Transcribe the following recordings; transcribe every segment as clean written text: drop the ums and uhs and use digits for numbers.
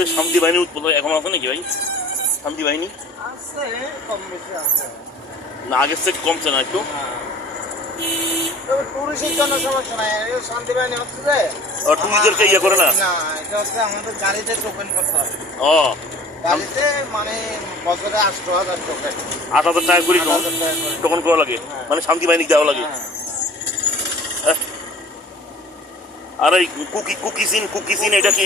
যে শান্তি বাহিনীর উৎপাদন এখন আছে নাকি ভাই? শান্তি বাহিনী আছে, কম বেশি আছে। না আগের থেকে কমছে না একটু? তবে টুরিস্টের জন্য সমস্যা নাই। শান্তি বাহিনী হচ্ছে যে টুরিস্টদেরকে ইয়ে করে না? না, এটা হচ্ছে আমাদের গাড়িতে টোকেন করতে হবে। ও গাড়িতে মানে বছরে 8,000 টোকেন, 8,000 টাকা করে 8,000 টাকা করে। টোকন করা লাগে, মানে শান্তি বাহিনীকে দেওয়া লাগে। হ্যাঁ। আর এই কুকিজিন এটা কি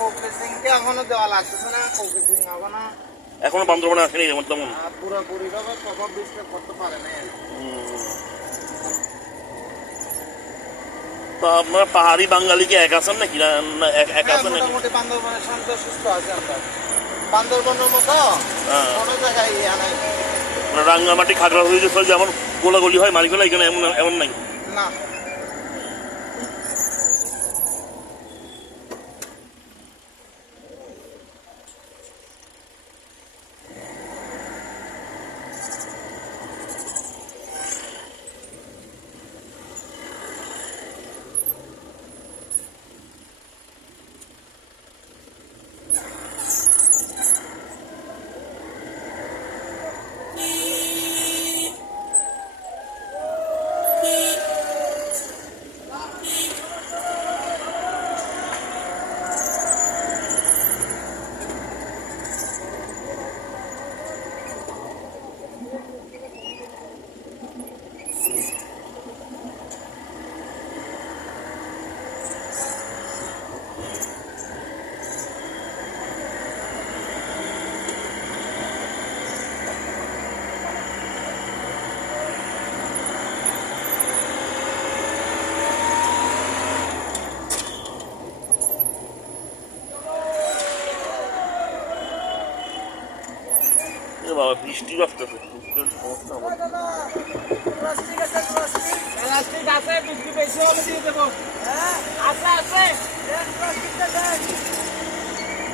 কুকিজিংকে এখনো দেওয়া লাগতেছে না। কুকিজিং এখনো বান্দরবানে আসেনি যেমন তেমন? পুরোপুরি ভাবে প্রভাব বিস্তার করতে পারে না। তো আপনার পাহাড়ি বাঙালি কি এক আছেন নাকি? না এক আছেন নাকি? মোটামুটি বান্দরবানে শান্ত সুস্থ আছে আমরা। বান্দরবানের মতো কোনো জায়গায় ইয়া নাই। রাঙ্গামাটি খাগড়া হয়ে গেছে যেমন গোলাগুলি হয় মালিকগুলো, এখানে এমন নাই না। বাবা বৃষ্টি আসতেছে, বৃষ্টির সমস্যা হবে। বৃষ্টি বেশি হলে দিয়ে দেবো।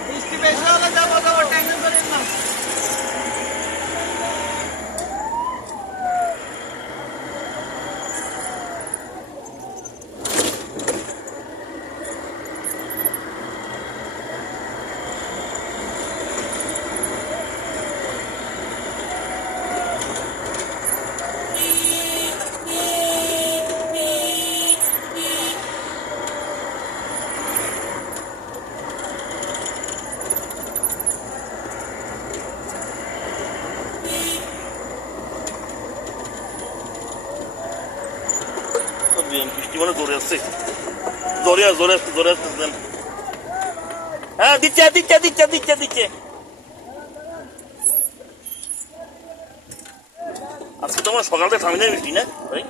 বৃষ্টি বেশি হলে যাবো, টেনশন করেন না। বৃষ্টি মানে জোরে আসছে, জোরে আসছে। হ্যাঁ দিচ্ছে। আজকে তোমার সকালটা থামি না বৃষ্টি না ভাই?